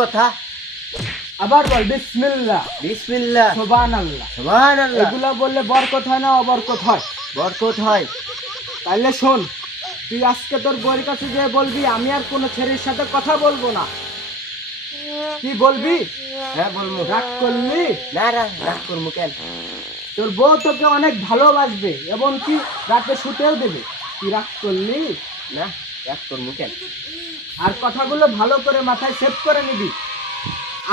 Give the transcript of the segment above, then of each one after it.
কথা আবার বল বিসমিল্লাহ বিসমিল্লাহ সুবহানাল্লাহ সুবহানাল্লাহ এগুলা বললে বরকত হয় না অবরকত হয়? বরকত হয়। তাইলে শোন, তুই আজকে তোর বউয়ের কাছে গিয়ে বলবি আমি আর কোনো ছেলের সাথে কথা বলবো না। কি বলবি? হ্যাঁ বলবো। রাগ করলি? না রাগ করবো কেন? তোর বউ তোকে অনেক ভালোবাসবে এবং কি রাতে শুতেও দেবে। তুই রাগ করলি? না রাগ করবো কেন? আর কথাগুলো ভালো করে মাথায় সেভ করে নিবি।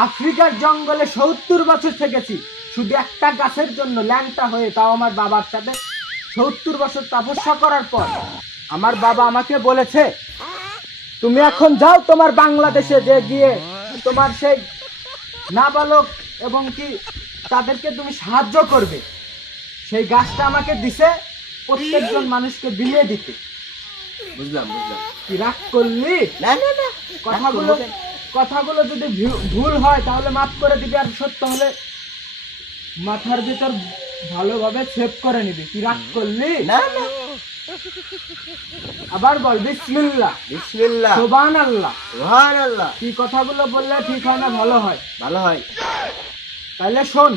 আফ্রিকার জঙ্গলে 70 বছর থেকেছি শুধু একটা গাছের জন্য, ল্যাংটা হয়ে, তাও আমার বাবার সাথে 70 বছর তপস্যা করার পর আমার বাবা আমাকে বলেছে তুমি এখন যাও তোমার বাংলাদেশে, যে গিয়ে তোমার সেই নাবালক এবং কি তাদেরকে তুমি সাহায্য করবে। সেই গাছটা আমাকে দিছে প্রত্যেকজন মানুষকে বিলিয়ে দিতে। বুঝলাম। কি রাগ করলি? না কথাগুলো যদি ভুল হয় তাহলে মাফ করে দিবি, আর সত্য হলে মাথার ভিতর ভালোভাবে সেভ করে নিবি। কি রাগ করলি? না আবার বল বিসমিল্লাহ বিসমিল্লাহ সুবহানাল্লাহ। সুবহানাল্লাহ। কি কথাগুলো বললে ঠিক হয় না ভালো হয়? ভালো হয়। তাহলে শোন,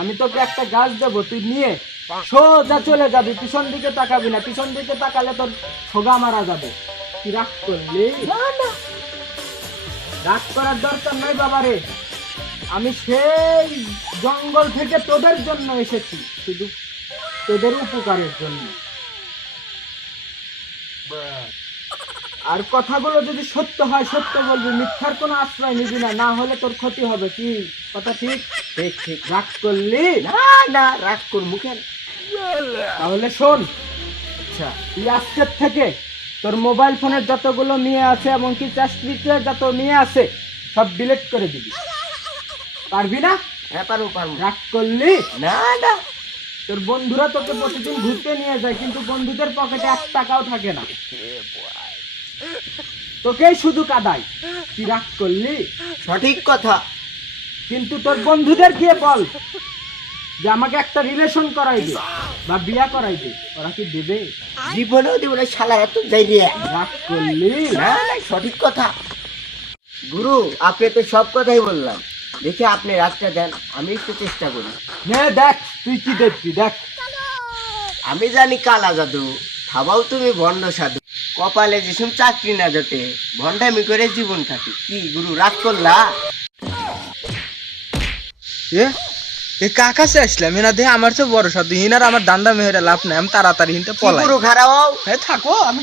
আমি তোকে একটা গাছ দেবো, তুই নিয়ে সোজা চলে যাবি, পিছন দিকে তাকাবি না। পিছন দিকে তাকালে তোর সোগা মারা যাবে। কি রাগ করলি? রাগ করার দরকার নাই বাবারে, আমি সেই জঙ্গল থেকে তোদের জন্য এসেছি, শুধু তোদের উপকারের জন্য। আর কথাগুলো যদি সত্য হয় সত্য বলবি, মিথ্যার কোনো আশ্রয় নিবি না, না হলে তোর ক্ষতি হবে। কি কথা ঠিক? ঠিক। রাগ করলি? না রাগ করবো কেন? তাহলে শোন, আচ্ছা তুই আজকের থেকে তোর মোবাইল ফোনের যতগুলো মেয়ে আছে এমনকি চাকরিতে যত মেয়ে আছে সব ডিলিট করে দিবি। পারবি না? হ্যাঁ পারবো। রাগ করলি? না তোর বন্ধুরা তোকে প্রতিদিন ঘুরতে নিয়ে যায়, কিন্তু বন্ধুদের পকেটে 1 টাকাও থাকে না, তোকেই শুধু কাঁদায়। তুই রাগ করলি? সঠিক কথা। কিন্তু তোর বন্ধুদের গিয়ে বল যে আমাকে একটা রিলেশন করাই দে বা বিয়া করাই দে, ওরা কি দেবে? জীবনেও দিব না শালা, এত যাই দিয়ে। রাগ করলি? না সঠিক কথা। গুরু আপনি তো সব কথাই বললাম, দেখি আপনি রাতটা দেন, আমি একটু চেষ্টা করি। নে দেখ তুই কি দেখবি, দেখ। আমি জানি কালা জাদু, খাবাও তুমি ভণ্ড সাধু, কপালে যেসব চাকরি না জোটে, ভণ্ডামি করে জীবন কাটি। কি গুরু রাগ করলা? এ কাকাছে আসলাম এনা দেহে আমার চেয়ে বড় সাধু হিনার আমার দান্দা মেহেরা লাভ নাই, আমি তাড়াতাড়ি হিনতে পলাই। গুরু খারাপ থাকো আমি